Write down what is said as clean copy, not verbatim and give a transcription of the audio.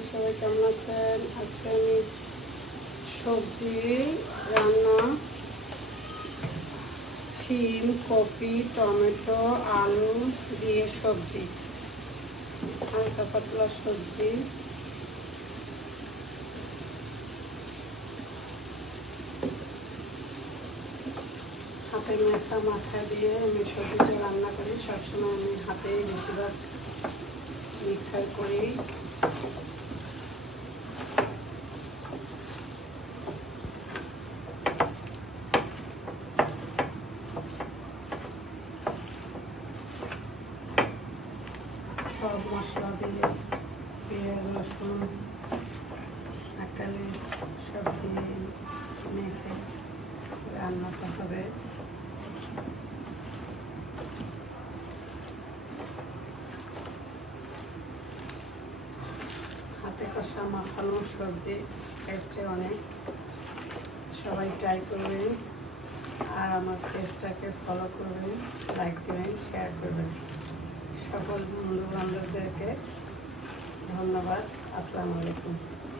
আপনারা সবাই কেমন আছেন? আজকে আমি সবজি রান্না, শিম, কপি, টমেটো, আলু দিয়ে সবজি, হালকা পাতলা সবজি। হাতে মাথা দিয়ে আমি সবজিটা রান্না করি। সবসময় আমি হাতেই বেশিরভাগ মিক্সার করি। সব মশলা দিয়ে পেঁয়াজ, রসুন, আকালি সব দিয়ে মেখে রান্নাটা হবে। হাতে কষা মাখানো সবজি টেস্টে অনেক। সবাই ট্রাই করবেন আর আমার পেজটাকে ফলো করবেন, লাইক দেবেন, শেয়ার করবেন। সকল বন্ধু বান্ধবদেরকে ধন্যবাদ। আসসালামু আলাইকুম।